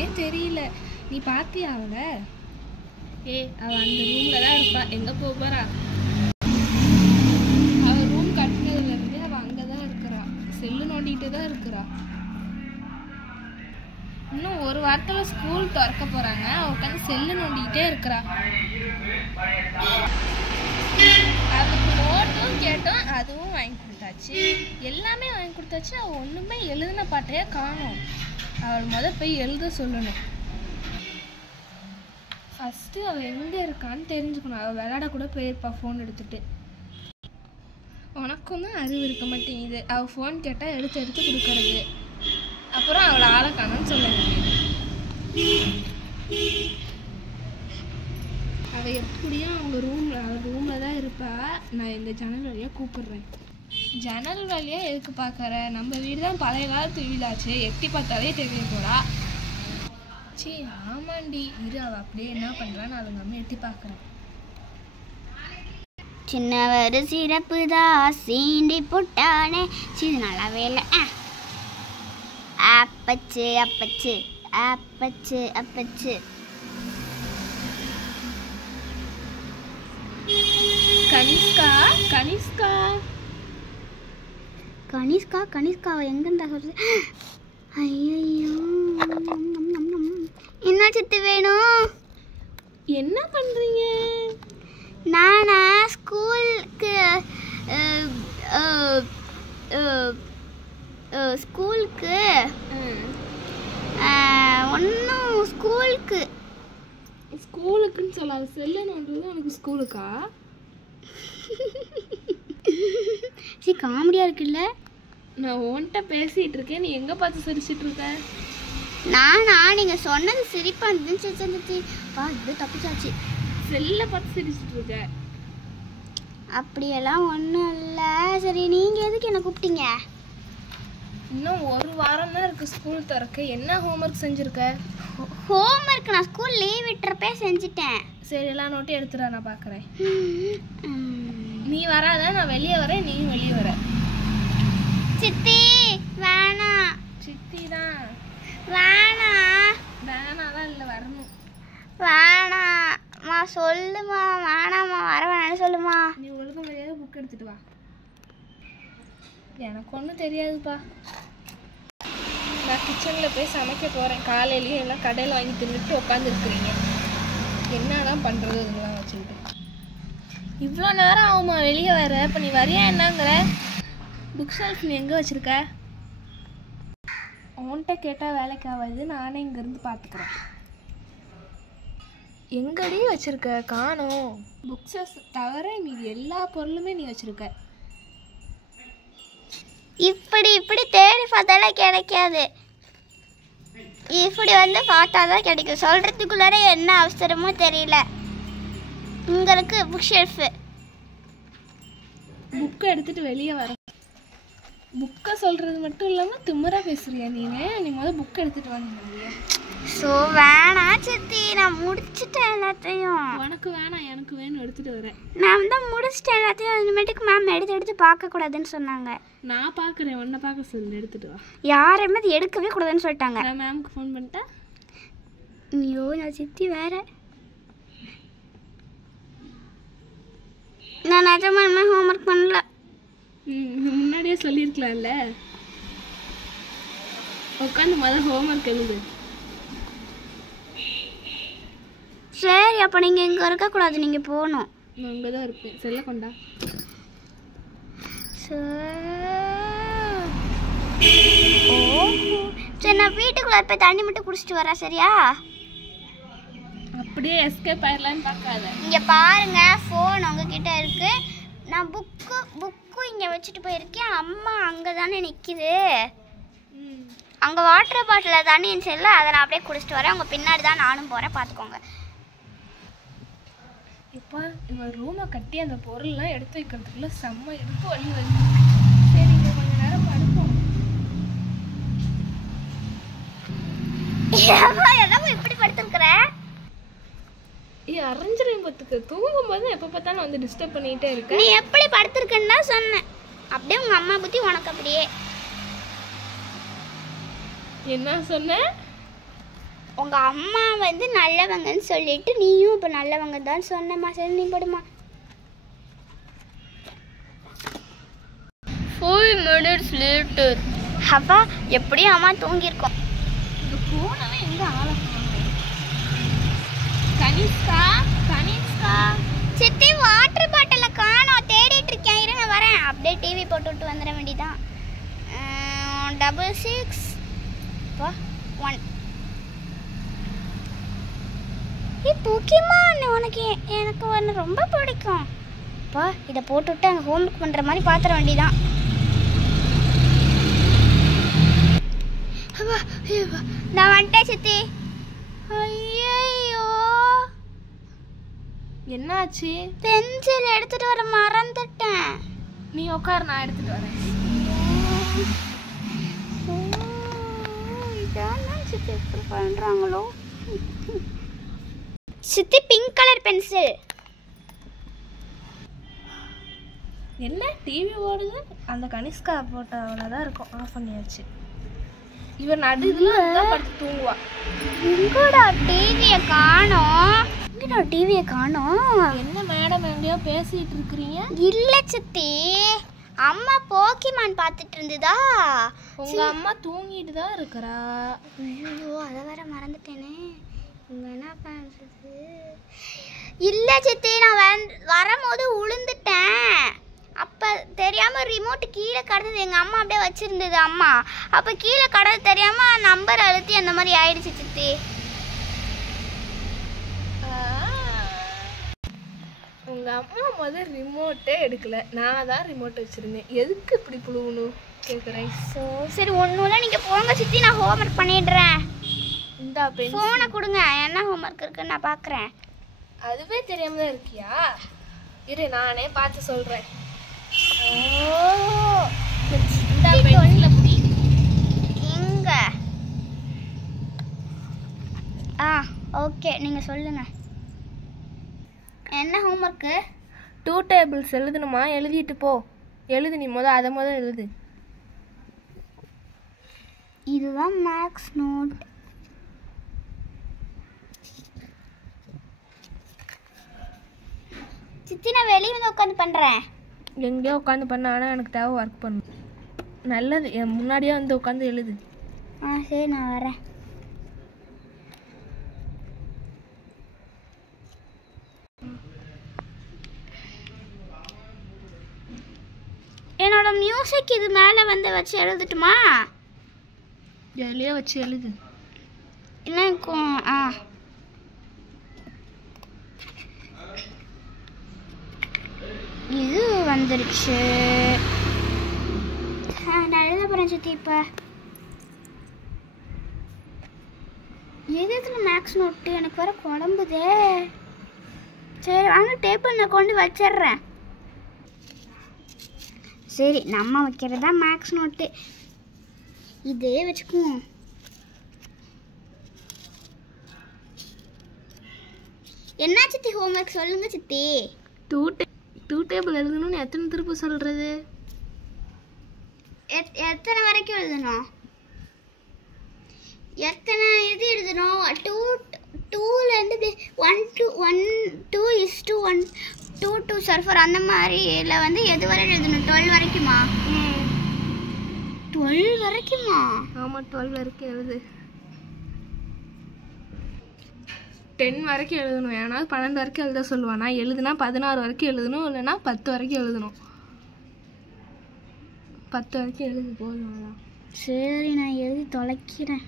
பண்றானே தெரியல. நீ பாத்தியா அவள? அவ அந்த ரூம்ல தான் இருப்பா. எங்க போறா? அவ ரூம் கட்டினதுல இருந்து அவ அங்கதான் இருக்கிறா. செல்லு நோண்டிட்டு தான் இருக்கிறா. இன்னும் ஒரு வாரத்துல ஸ்கூல் திறக்க போறாங்க. அவ உட்காந்து செல்லு நோண்டிக்கிட்டே இருக்கிறா. அவளுக்கு நோட்டும் கேட்டோம், அதுவும் வாங்கி கொடுத்தாச்சு. எல்லாமே வாங்கி கொடுத்தாச்சு. அவள் ஒன்றுமே எழுதின பாட்டையே காணோம். அவள் போய் எழுத சொல்லணும். ஃபஸ்ட்டு அவள் எங்கே இருக்கான்னு தெரிஞ்சுக்கணும். அவள் விளையாட கூட போயிருப்பா ஃபோன் எடுத்துகிட்டு. உனக்கும் தான் அறிவு இருக்க மாட்டேங்குது. அவள் ஃபோன் கேட்டால் எடுத்து எடுத்து கொடுக்கறது. அப்புறம் அவளை ஆளை காணோன்னு சொல்ல வேண்டியது. அவள் எப்படியும் அவள் ரூமில் தான் இருப்பா. நான் இந்த ஜன்னல் வழியாக கூப்பிடுறேன். ஜன்னல் வழியாக எதுக்கு பார்க்குற? நம்ம வீடு தான் பழைய காலத்து வீடாச்சு. எட்டி பார்த்தாலே தெரிய போடா. சரி ஆமாண்டி, இரு அவள் அப்படியே என்ன பண்ணுறான்னு அதை நம்ம எட்டி பார்க்குறேன். சின்னவர் சிறப்பு தான் சீண்டி போட்டானே. சரி நல்லாவே இல்லை. அப்பச்சு அப்பச்சு அப்பச்சு அப்பச்சு. கனிஷ்கா கனிஷ்கா கனிஷ்கா கனிஷ்காவை எங்கண்டா சொல்றது? ஐயோ என்ன சித்து வேணும்? என்ன பண்றீங்க? நானா ஸ்கூலுக்கு ஒன்றும் ஸ்கூலுக்குன்னு சொல்லாது. செல்லுன்றது எனக்கு ஸ்கூலுக்கா? சரி காமெடியாக இருக்குல்ல. நான் உன்கிட்ட பேசிகிட்டு இருக்கேன், நீ எங்கே பார்த்து சிரிச்சிட்டு இருக்க? நீங்கள் சொன்னது சிரிப்பாக இருந்துச்சு. பா இது தப்பிச்சாச்சு. செல்லை பார்த்து சிரிச்சிட்டு இருக்க. அப்படியெல்லாம் ஒன்றும் இல்லை. சரி நீங்கள் எதுக்கு என்ன கூப்பிட்டீங்க? இன்னும் ஒரு வாரம் தான் இருக்குது ஸ்கூல் திறக்க. என்ன ஹோம்ஒர்க் செஞ்சுருக்க? ஹோம்ஒர்க் நான் ஸ்கூல் லீவ் விட்டுறப்பே செஞ்சுட்டேன். சரி எல்லாம் நோட்டும் எடுத்துடா, நான் பார்க்குறேன். நீ வராத, நான் வெளியே வரேன், நீயும் வெளியே வர. சித்தி வேணாம். சித்தி தான் வேணாம் இல்லை வரணும். வேணாம்மா சொல்லுமா. வேணாம்மா வர வேணாம்னு சொல்லுமா. நீ ஒழுங்கு மரியாதை புக் எடுத்துட்டு வா. எனக்கு ஒன்றும் தெரியாதுப்பா. நான் கிச்சனில் போய் சமைக்க போகிறேன். காலையிலேயே எல்லாம் கடையில் வாங்கி தின்னுட்டு உட்காந்துருக்குறீங்க. என்னதான் பண்ணுறது இதெல்லாம் வச்சுக்கிட்டு? இவ்வளோ நேரம் ஆகுமா வெளியே வர? இப்போ நீ வரியா என்னங்கிற? புக் ஷெல்ஃப் நீ எங்கே வச்சுருக்க? உன்கிட்ட கேட்டால் வேலைக்கு ஆகாது. நானே இங்கேருந்து பார்த்துக்கிறேன். எங்கடி வச்சுருக்க? காணோம். புக்ஸஸ் தவிர மீதி எல்லா பொருளுமே நீ வச்சுருக்க. இப்படி தேடி பார்த்தாலும் கிடைக்காது. இப்படி வந்து பார்த்தா தான் கிடைக்கும். சொல்கிறதுக்குள்ளார என்ன அவசரமோ தெரியல. இங்கே இருக்கு புக் ஷெல்ஃபு. புக்கை எடுத்துகிட்டு வெளியே வர. புக்கை சொல்கிறது மட்டும் இல்லாமல் திமிராக பேசுறியா நீனு? நீ முதல் புக்கை எடுத்துகிட்டு வந்தீங்க. ஸோ வேணாம் சித்தி, நான் முடிச்சிட்டேன் எல்லாத்தையும். உனக்கு வேணாம், எனக்கு வேணும், எடுத்துகிட்டு வரேன். நான் தான் முடிச்சிட்டேன் எல்லாத்தையும். இனிமேட்டுக்கு மேம் எடுத்து பார்க்கக்கூடாதுன்னு சொன்னாங்க. நான் பார்க்குறேன், உன்னை பார்க்க சொல்லு, எடுத்துகிட்டு வா. யாருமே அது எடுக்கவே கூடாதுன்னு சொல்லிட்டாங்க. நான் மேம்க்கு ஃபோன் பண்ணிட்டேன். ஐயோ நான் சித்தி வேற. நான் நிஜமாலுமே ஹோம்ஒர்க் பண்ணல. முன்னாடியே சொல்லியிருக்கலாம்ல. உட்காந்து முதல் ஹோம்ஒர்க் எழுது. சரி அப்போ நீங்கள் இங்கே இருக்கக்கூடாது, நீங்கள் போகணும். நான் அங்கே தான் இருப்பேன். செல்ல கொண்டா. சரி நான் வீட்டுக்குள்ளே போய் தண்ணி மட்டும் குடிச்சிட்டு வரேன். சரியா? அப்படியே எஸ்கேப் ஆயிடலான்னு பார்க்காத. இங்கே பாருங்க, ஃபோன் உங்ககிட்ட இருக்கு. நான் புக்கு இங்கே வச்சுட்டு போயிருக்கேன். அம்மா அங்கே தானே நிற்கிது. அங்கே வாட்டர் பாட்டிலில் தண்ணி இருந்துச்சுல்ல, அதை நான் அப்படியே குடிச்சிட்டு வரேன். உங்கள் பின்னாடி தான் நானும் போகிறேன், பார்த்துக்கோங்க. இப்போ இவன் ரூமை கட்டி அந்த பொருள்லாம் எடுத்து வைக்கிறதுக்குள்ள செம்ம எடுத்து வழி வருது. சரி இங்கே கொஞ்சம் நேரம் படுப்போம். எல்லாம் இப்படி படுத்துருக்குற? அரைஞ்சிரும் பத்துக்கு. தூங்கும் போது எப்போ பார்த்தாலும் வந்து டிஸ்டர்ப் பண்ணிகிட்டே இருக்க. நீ எப்படி படுத்துருக்குன்னு தான் சொன்னேன். அப்படியே உங்கள் அம்மா பற்றி உனக்கு அப்படியே. என்ன சொன்ன? உங்கள் அம்மா வந்து நல்லவங்கன்னு சொல்லிட்டு நீயும் இப்போ நல்லவங்க தான் சொன்னம்மா. சரி நீ போடுமா. 4 minutes later. அப்பா எப்படியும் அம்மா தூங்கியிருக்கோம். இந்த போனவே எங்கே ஆளை கனிஷ்கா கனிஷ்கா சித்தி வாட்டர் பாட்டில காணோம், தேடிட்டு இருக்கேன். இருங்க வரேன். அப்படியே டிவி போட்டுவிட்டு வந்துட வேண்டியதான். 66 1. போக்கிமான் உனக்கு எனக்கு ஒன்று ரொம்ப பிடிக்கும். அப்பா இதை போட்டுவிட்டு அங்கே ஹோம்ஒர்க் பண்ணுற மாதிரி பார்த்துட வேண்டியதான். நான் வந்துட்டேன் சித்தி. ஐயோ என்னாச்சு? பென்சில் எடுத்துட்டு வர மறந்துட்டேன். நீ உட்கார், நான் எடுத்துட்டு வரேன். இதான் சித்தி எப்படி பண்ணுறாங்களோ. சித்தி பிங்க் கலர் பென்சில். என்ன டிவி ஓடுது? அந்த கனிஷ்கா போட்டவள தான் இருக்கும். ஆஃப் பண்ணியாச்சு. இவன் நடுவில் படுத்து தூங்குவா. எங்கடா டிவியை காணோம்? எங்கடா டிவியை காணோம்? என்ன மேடம் எங்கேயோ பேசிட்டு இருக்கிறீங்க? இல்லை சித்தி, அம்மா போக்கிமான் பார்த்துட்டு இருந்ததா. உங்க அம்மா தூங்கிட்டு தான் இருக்கிறா. ஐயோ அதை வேற மறந்துட்டேனே. என்ன பண்ணுறது? இல்லை சித்தி, நான் வரும்போது உளுந்துட்டேன். அப்போ தெரியாமல் ரிமோட்டு கீழே கடந்தது. எங்கள் அம்மா அப்படியே வச்சுருந்தது அம்மா. அப்போ கீழே கடந்து தெரியாமல் நம்பர் அழுத்தி அந்த மாதிரி ஆயிடுச்சு சித்தி. உங்க அம்மா முதல் ரிமோட்டே எடுக்கல, நான் தான் ரிமோட் வச்சிருந்தேன். எதுக்கு இப்படி புழுவணும் கேட்குறேன். சரி ஒன்றும் இல்லை, நீங்கள் போங்க சித்தி, நான் ஹோம்ஒர்க் பண்ணிடுறேன். இந்தா ஃபோனை கொடுங்க, என்ன ஹோம்ஒர்க் இருக்குன்னு நான் பார்க்குறேன். அதுவே தெரியாம தான் இருக்கியா? இரு நானே பார்த்து சொல்கிறேன். இங்க ஓகே நீங்கள் சொல்லுங்கள். என்ன ஹோம்ஒர்க்கு? 2 டேபிள்ஸ் எழுதணுமா? எழுதிட்டு போ. எழுது நீ அதை எழுது. இதுதான் மேக்ஸ் நோட். சித்தி நான் வெளியே வந்து உட்காந்து பண்ணுறேன். எங்கேயோ உட்காந்து பண்ண, ஆனால் எனக்கு தேவை ஒர்க் பண்ணு. நல்லது, என் முன்னாடியே வந்து உட்காந்து எழுது. சரி நான் வரேன். என்னோட மியூசிக் இது மேலே வந்து வச்சு எழுதட்டுமா? எதுலையோ வச்சு எழுது. எனக்கும் இது வந்துருச்சு. நான் எழுத போகிறேன் சித்தி. இப்போ எதுல மேக்ஸ் நோட்டு எனக்கு வர குழம்புதே. சரி வாங்க டேபிள் நான் கொண்டு வச்சிடுறேன். சரி நம்ம வைக்கிறது தான் மேக்ஸ் நோட்டு, இதே வச்சுக்குவோம். என்ன சித்தி ஹோம்ஒர்க் சொல்லுங்க சித்தி. 2 டேபிள் எழுதணும்னு எத்தனை திருப்ப சொல்கிறது? எத்தனை வரைக்கும் எழுதணும்? எத்தனை இது எழுதணும்? 2லேருந்து 1 to 1 2 to 4 அந்த மாதிரில வந்து எது வரை எழுதணும்? 12 வரைக்குமா? 12 வரைக்குமா? ஆமாம் 12 வரைக்கும் எழுது. 10 வரைக்கும் எழுதணும். ஏன்னா 12 வரைக்கும் எழுத சொல்லுவான். நான் எழுதுனா 16 வரைக்கும் எழுதணும், இல்லைன்னா 10 வரைக்கும் எழுதணும். 10 வரைக்கும் எழுது போதும். அதான். சரி நான் எழுதி தொலைக்கிறேன்.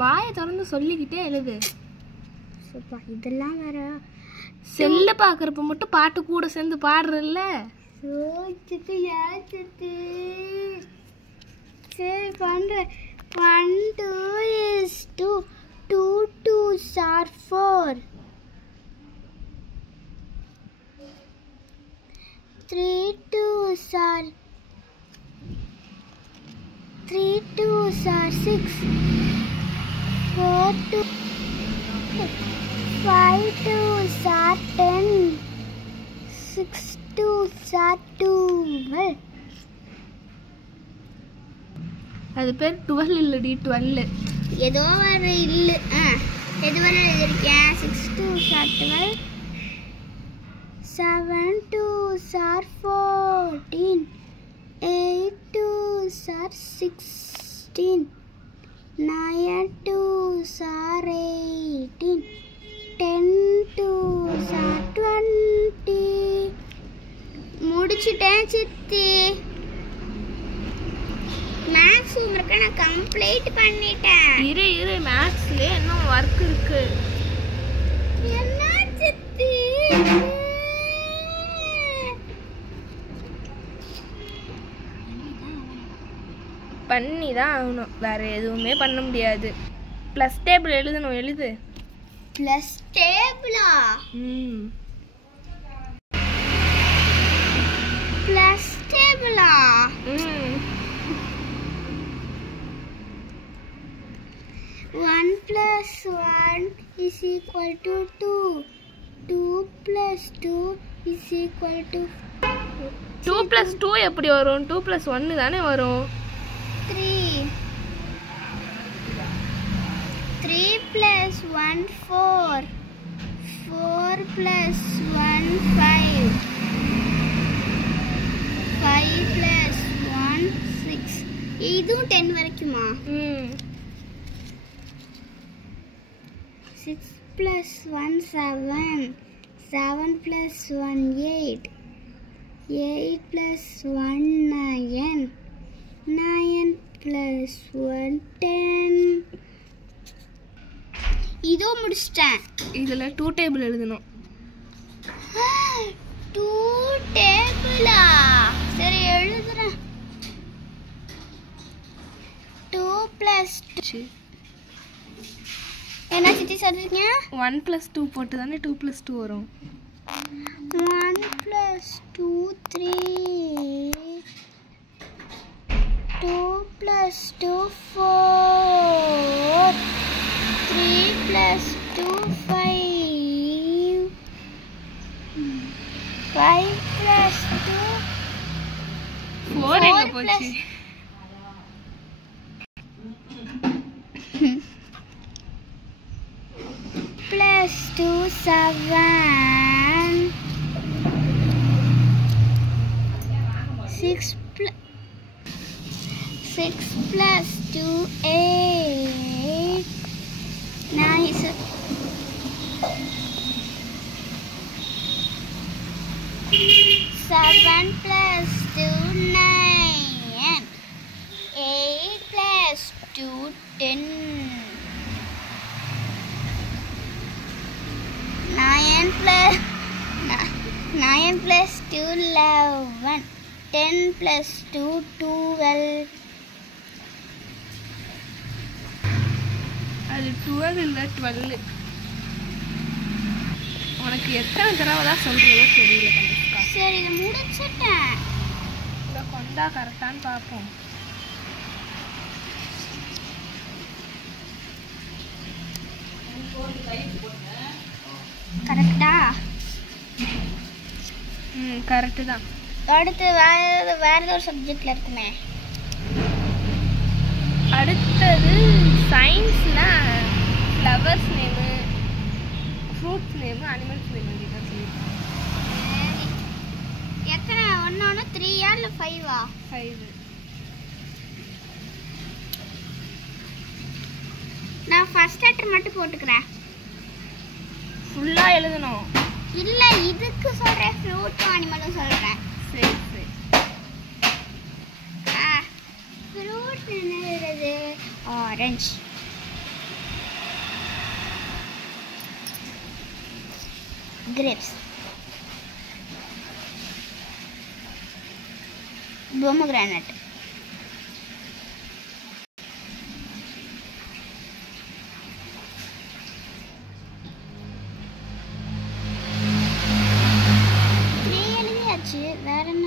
வாயை திறந்து சொல்லிக்கிட்டே எழுது. சூப்பா இதெல்லாம் வேற. செல்ல பார்க்குறப்ப மட்டும் பாட்டு கூட சேர்ந்து பாடுறல்ல. சரி பண்ணுறேன். 1 2 is 2 2 2s are 4 3 2s are 3 2s are 6. 4 2 5 2s are 10. 6 2s are 12. அது பேர் 12 இல்லடி 12. ஏதோ ஒரு இல்ல எது வரை எழுதிருக்கேன். 6 2s are 12. 7 2s are 14. 8 2s are 16. 9 2s are 18. 10 2s are 20. முடிச்சிட்டேன் சித்தி. மேக்ஸ் ஹோம்வொர்க்கை நான் கம்ப்ளீட் பண்ணிட்டேன். இரு மேக்ஸ்ல இன்னும் வர்க் இருக்கு. என்ன சித்தி? பண்ணி தான் ஆகணும், வேற எதுவுமே பண்ண முடியாது. ப்ளஸ் டேபிள் எழுதணும், எழுது. Plus டேபிளா? Plus டேபிளா? 1 plus 1 is equal to 2. 2 plus 2 is equal to 2 plus 2 எப்படி வரும்? 2 plus 1 தானே வரும். 3. 3 plus 1 4. 4 plus 1 5. 5 plus 1 6. இதுவும் 10 வரைக்குமா? 6 plus 1 7. 7 plus 1 8. 8 plus 1 9. 9 plus 1 10. இதோ முடிச்சிட்டேன். இதுல 2 டேபிள் எழுதணும். 2 டேபிளா? சரி எழுதுறேன். 2 plus 2. என்ன சித்தி சொல்றீங்க? 1 plus 2 போட்டு தானே 2 plus 2 வரும். 1 plus 2 3. 2 plus 2 4. 3 plus 2 5. 5 plus 2 4 எங்க போச்சு? plus 2 7. 6 plus 2 8. Nice. 7 plus 2 9. 8 plus 2 10. 9 plus 2 11. 10 plus 2 12. அது 12 இல்ல 12. உனக்கு எத்தனை தடவை தான் சொல்றதோ தெரியல கண்டிப்பா. சரி இதை முடிச்சிட்டேன். இதை கொண்டா கரெக்டான்னு பார்ப்போம். கரெக்டா? கரெக்டு தான். அடுத்து வேற ஏதோ ஒரு சப்ஜெக்ட்ல இருக்குமே. அடுத்தது சயின்ஸ்ல flowers name, fruits name, animals name தான் சொல்லியிருக்கேன். எத்தனை? 1 3 இல்ல 5? 5. நான் ஃபர்ஸ்ட் லெட்டர் மட்டும் போட்டுக்கிறேன். ஃபுல்லா எழுதணும். இல்ல இதுக்கு சொல்றேன், ஃப்ரூட்டும் அனிமலும் சொல்றேன். சரி சரி. ஃப்ரூட் என்ன எழுதுறது? ஆரஞ்சு. grapes. Pomegranate. வேற என்ன?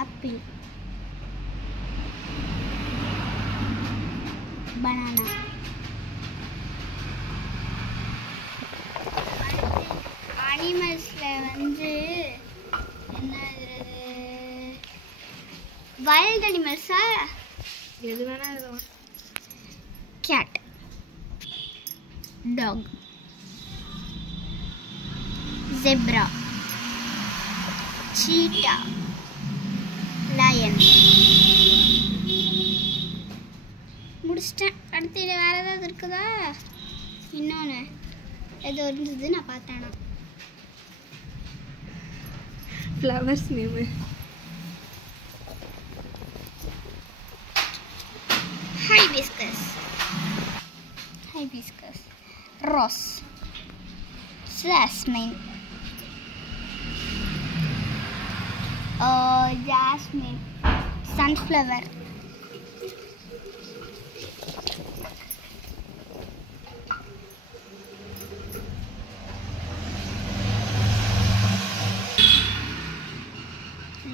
ஆப்பிள். வந்து என்ன எழுதுறது? வைல்ட் அனிமல்ஸா? எது வேணா எழுதலாம். கேட், டாக், ஜெப்ரா, சீட்டா, லயன். முடிச்சிட்டேன். அடுத்து இது வேறு ஏதாவது இருக்குதா? இன்னொன்று ஏதோ இருந்தது நான் பார்த்தேனா. Flowers name. Hibiscus, rose, jasmine, sunflower,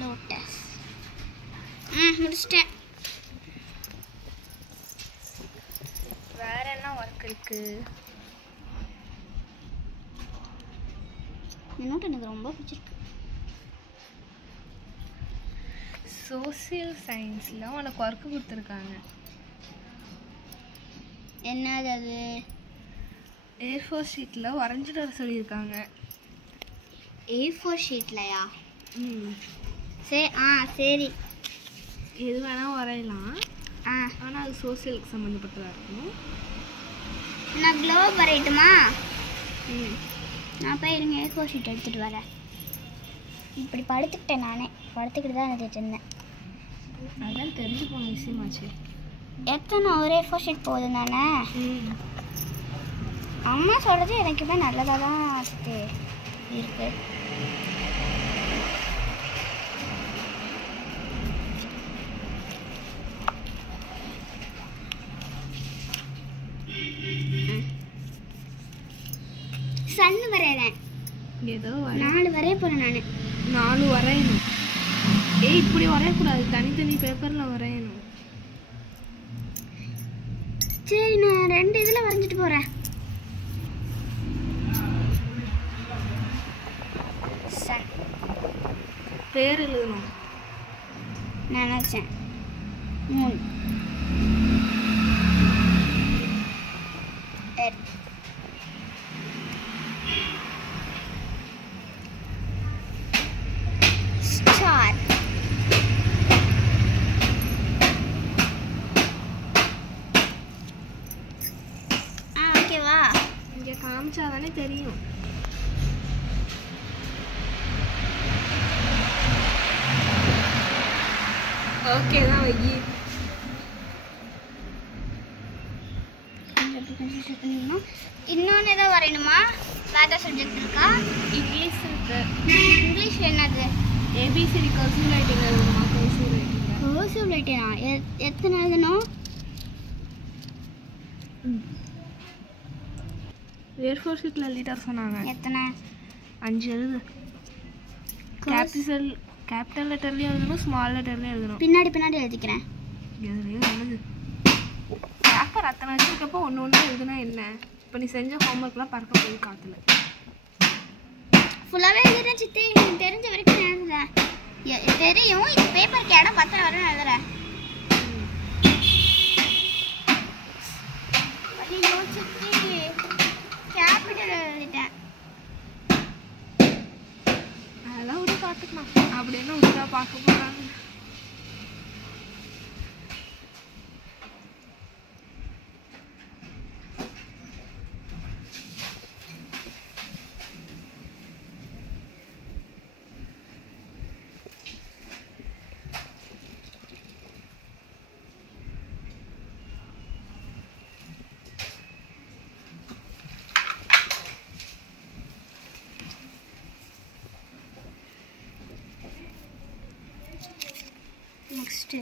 lotus. முடிச்சிட்டேன். வேற என்ன ஒர்க் இருக்கு? நோட் எனக்கு ரொம்ப பிடிச்சிருக்கு. சோசியல் சயின்ஸில் உனக்கு ஒர்க்கு கொடுத்துருக்காங்க. என்னது அது? A4 ஷீட்டில் வரைஞ்சிட்டு வர சொல்லியிருக்காங்க. A4 ஷீட்லையா? ம், சரி. எது வேணால் வரையலாம். ஆனால் அது சோசியலுக்கு சம்மந்தப்பட்டதாக இருக்கும். நான் க்ளோப் வரையட்டுமா? ம், நான் போய் இருங்க A4 ஷீட் எடுத்துகிட்டு வரேன். இப்படி படுத்துக்கிட்டேன். நானே படுத்துக்கிட்டு தான் எழுதிட்டு இருந்தேன். அதான் தெரிஞ்சு போன விஷயமாச்சு. எத்தனை ஒரு A4 ஷீட் போதும் தானே? ம், அம்மா சொல்கிறது எனக்குமே நல்லதாக தான் இருக்கு. சன்னு வரைகிறேன். ஏதோ 4 வரைய போகிறேன். நான் 4 வரையணும். இப்படி வரையக்கூடாது, தனித்தனி பேப்பரில் வரையணும். சரி, நான் 2 இதில் வரைஞ்சிட்டு போகிறேன். சன் பேர் எழுதணும். நான் நினச்சேன் மூன், எர்த், ஸ்டார், ஓகேவா? இங்கே காமிச்சாதானே தெரியும். ஓகே தான் வை. இன்னொன்று ஏதோ வரையணுமா? வேறு சப்ஜெக்ட் இருக்கா? இங்கிலீஷ் இருக்கு. இங்கிலீஷ் என்னது? ஏபிசிடி கர்சிவ் ரைட்டிங் எழுதணுமா? Cursive writing. கர்சிவ் ரைட்டிங்கா? எத்தனை எழுதணும்? A4 ஷீட்டில் எழுதிட்டு சொன்னாங்க. எத்தனை? 5 எழுது. கேபிட்டல் லெட்டர்லேயும் எழுதணும், ஸ்மால் லெட்டர்லேயும் எழுதணும். பின்னாடி எழுதிக்கிறேன். எதுலேயும் எழுது. பேப்பர் அத்தனை வச்சுருக்கப்போ ஒன்று எழுதுனா என்ன? இப்போ நீ செஞ்ச ஹோம்ஒர்க்லாம் பறக்க போய் காத்துல. ஃபுல்லாகவே எழுதுறேன் சித்தி. எனக்கு தெரிஞ்ச வரைக்கும் நான் எழுதுறேன். தெரியும், இது பேப்பருக்கு இடம் பத்திரம் வரை நான் எழுதுறேன். ஐயோ சித்தி, கேபிட்டல் எழுதிட்டேன். அதெல்லாம் விட பார்த்துக்கலாம். அப்படி என்ன விட்டா பார்க்க போகிறாங்க. நெக்ஸ்ட்டு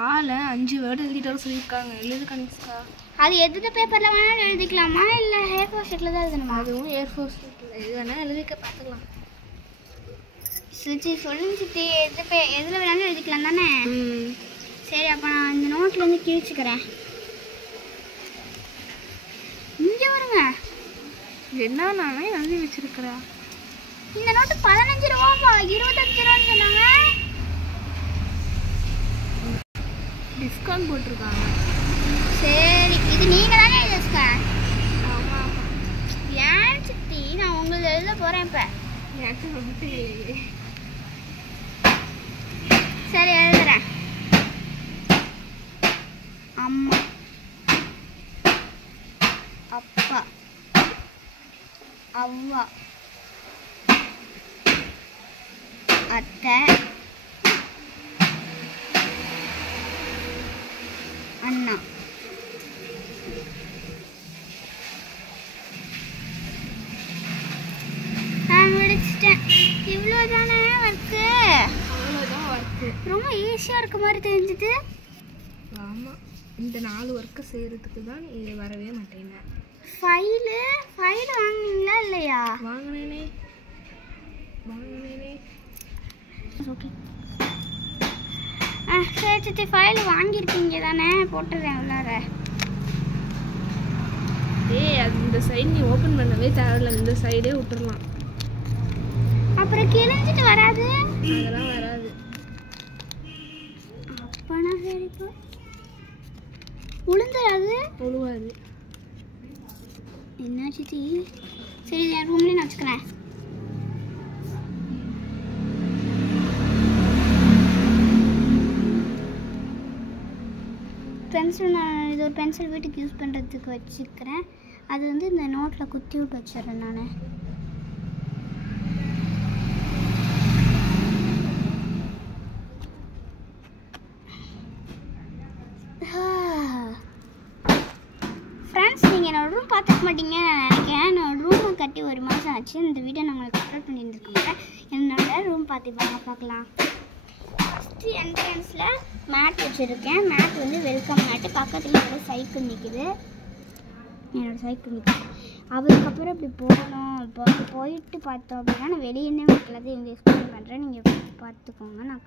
ஆளை 5 வேர்டு எழுதிட்டு வர சொல்லியிருக்காங்க. எழுது கனிஷ்கா. அது எந்த பேப்பரில் வேணாலும் எழுதிக்கலாமா இல்லை A4 ஷீட்டில் தான் எழுதணுமா? அதுவும் A4 ஷீட்டில் எது வேணால் எழுதிக்க பார்த்துக்கலாம். சித்தி சொல்லுங்க சித்தி, எதில் வேணாலும் எழுதிக்கலாம் தானே? சரி, அப்போ நான் இந்த நோட்லேருந்து கிழிச்சுக்கிறேன். இங்கே வருங்க, என்ன நானே எழுதி வச்சிருக்கிறா. இந்த நோட்டு 15 ரூபாப்பா, 25 ரூபான்னு சொன்னாங்க. டிஸ்கவுண்ட் போட்டிருக்காங்க. சரி, இது நீங்கள் தானே எழுதுங்க? ஆமாம். ஏன் சித்தி, நான் உங்களுக்கு எழுத போகிறேன் இப்போ. எனக்கு ரொம்ப இல்லையே. சரி, எழுதுறேன். அம்மா, அப்பா, அவ்வா, அத்தை, அண்ணா. நான் முடிச்சிட்டேன். இவ்வளோதானே ஒர்க்கு? அவ்வளோதான் ஒர்க்கு. ரொம்ப ஈஸியாக இருக்க மாதிரி தெரிஞ்சுது. ஆமாம், இந்த 4 ஒர்க்கு செய்கிறதுக்கு தான் நீ வரவே மாட்டேங்க. ஃபைலு வாங்கினீங்களா இல்லையா? வாங்கினேனே. ஓகே. சரி சித்தி, ஃபைல் வாங்கியிருக்கீங்க தானே? போட்டுறேன் உள்ளார. அது இந்த சைடு நீ ஓப்பன் பண்ணவே தேவையில்ல, இந்த சைடே விட்டுறலாம். அப்புறம் கிழிஞ்சிட்டு வராது? அதெல்லாம் வராது. அப்பனா சரிப்பா. உளுந்துடாது? உழுவாது. என்ன சித்தி? சரி, என் ரூம்லேயே நான் வச்சுக்கிறேன். பென்சில், நான் இது ஒரு பென்சில் வீட்டுக்கு யூஸ் பண்ணுறதுக்கு வச்சுக்கிறேன். அது வந்து இந்த நோட்டில் குத்தி விட்டு வச்சிடுறேன் நான். ஃப்ரெண்ட்ஸ், நீங்கள் என்னோட ரூம் பார்த்துக்க மாட்டீங்கன்னு நான் நினைக்கிறேன். என்னோட ரூமை கட்டி 1 மாதம் ஆச்சு. இந்த வீடியோ நான் உங்களுக்கு அப்லோட் பண்ணியிருந்துருக்க மாட்டேன். என்னோட ரூம் பார்க்கலாம். ஃபஸ்ட்டு என்ட்ரன்ஸில் மேட் வச்சுருக்கேன். மேட் வந்து வெல்கம் மேட்டு. பக்கத்தில் என்னோட சைக்கிள் நிற்கிது. அதுக்கப்புறம் இப்படி போகணும். இப்போ போயிட்டு பார்த்தோம் அப்படின்னா நான் வெளியே எல்லாத்தையும் எங்கே எக்ஸ்பிளைன் பண்ணுறேன், நீங்கள் பார்த்துக்கோங்க. நான்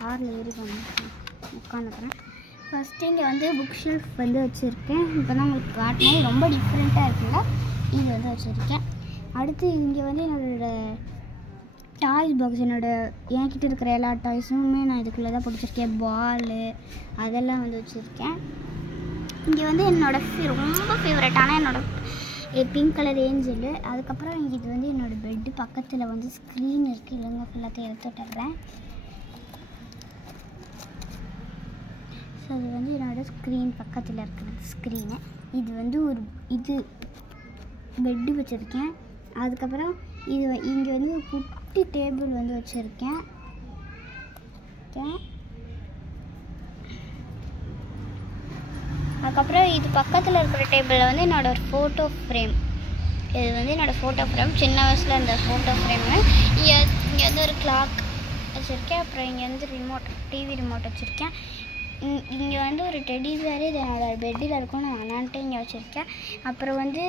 காரில் ஏறி உட்காந்துக்கிறேன். ஃபஸ்ட்டு இங்கே வந்து புக் ஷெல்ஃப் வந்து வச்சுருக்கேன். இப்போ தான் உங்களுக்கு காட்டினேன். ரொம்ப டிஃப்ரெண்ட்டாக இருக்குல்ல, இது வந்து வச்சுருக்கேன். அடுத்து இங்கே வந்து என்னோடய டாய்ஸ் பாக்ஸ், என்கிட்ட இருக்கிற எல்லா டாய்ஸுமே நான் இதுக்குள்ளே தான் பிடிச்சிருக்கேன். பாலு அதெல்லாம் வந்து வச்சுருக்கேன். இங்கே வந்து ரொம்ப ஃபேவரட்டான பிங்க் கலர் ஏஞ்சல். அதுக்கப்புறம் இது வந்து என்னோடய பெட்டு. பக்கத்தில் வந்து ஸ்க்ரீன் இருக்குது. இல்லைங்க, ஃபுல்லாத்தையும் எடுத்துட்டுறேன். ஸோ அது வந்து என்னோடய ஸ்க்ரீன் பக்கத்தில் இருக்கிறது ஸ்க்ரீனு. இது வந்து இது பெட்டு வச்சுருக்கேன். அதுக்கப்புறம் இங்கே வந்து ஒரு குட்டி டேபிள் வந்து வச்சுருக்கேன். அதுக்கப்புறம் இது பக்கத்தில் இருக்கிற டேபிளில் வந்து என்னோடய ஒரு ஃபோட்டோ ஃப்ரேம். இது வந்து என்னோடய ஃபோட்டோ ஃப்ரேம், சின்ன வயசில் இந்த ஃபோட்டோ ஃப்ரேமு. இங்கே வந்து ஒரு கிளாக் வச்சுருக்கேன். அப்புறம் இங்கே வந்து டிவி ரிமோட் வச்சுருக்கேன். இங்கே வந்து ஒரு டெடி பேர், இது என்னோடய பெட்டில் இருக்கும். நான் அண்ணான்ட்டு இங்கே வச்சுருக்கேன். அப்புறம் வந்து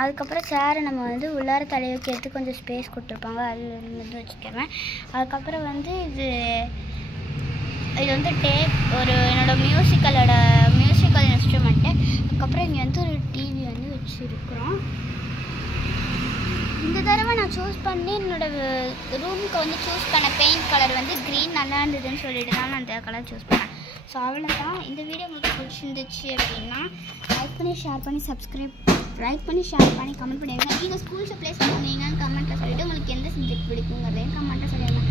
அதுக்கப்புறம் சேரை நம்ம வந்து உள்ளார தலையை வைக்கிறதுக்கு கொஞ்சம் ஸ்பேஸ் கொடுத்துருப்பாங்க, அது வந்து வச்சுக்கிறேன். அதுக்கப்புறம் வந்து இது வந்து டேப், என்னோடய மியூசிக்கல் இன்ஸ்ட்ருமெண்ட்டு. அதுக்கப்புறம் இங்கே வந்து ஒரு டிவி வந்து வச்சுருக்குறோம். இந்த தடவை நான் சூஸ் பண்ணி என்னோடய ரூமுக்கு வந்து சூஸ் பண்ண பெயிண்ட் கலர் வந்து க்ரீன் நல்லா இருந்ததுன்னு சொல்லிட்டு தான் நான் அந்த கலர் சூஸ் பண்ணேன். ஸோ அவ்வளோதான். இந்த வீடியோ உங்களுக்கு பிடிச்சிருந்துச்சு அப்படின்னா லைக் பண்ணி ஷேர் பண்ணி கமெண்ட் பண்ணிடுங்க. நீங்கள் ஸ்கூல்ஸை ப்ளேஸ் பண்ணுவீங்கன்னு கமெண்ட்டில் சொல்லிவிட்டு உங்களுக்கு எந்த சப்ஜெக்ட் பிடிக்குங்கிறதையும் கமெண்ட்டில் சொல்லிடுங்க.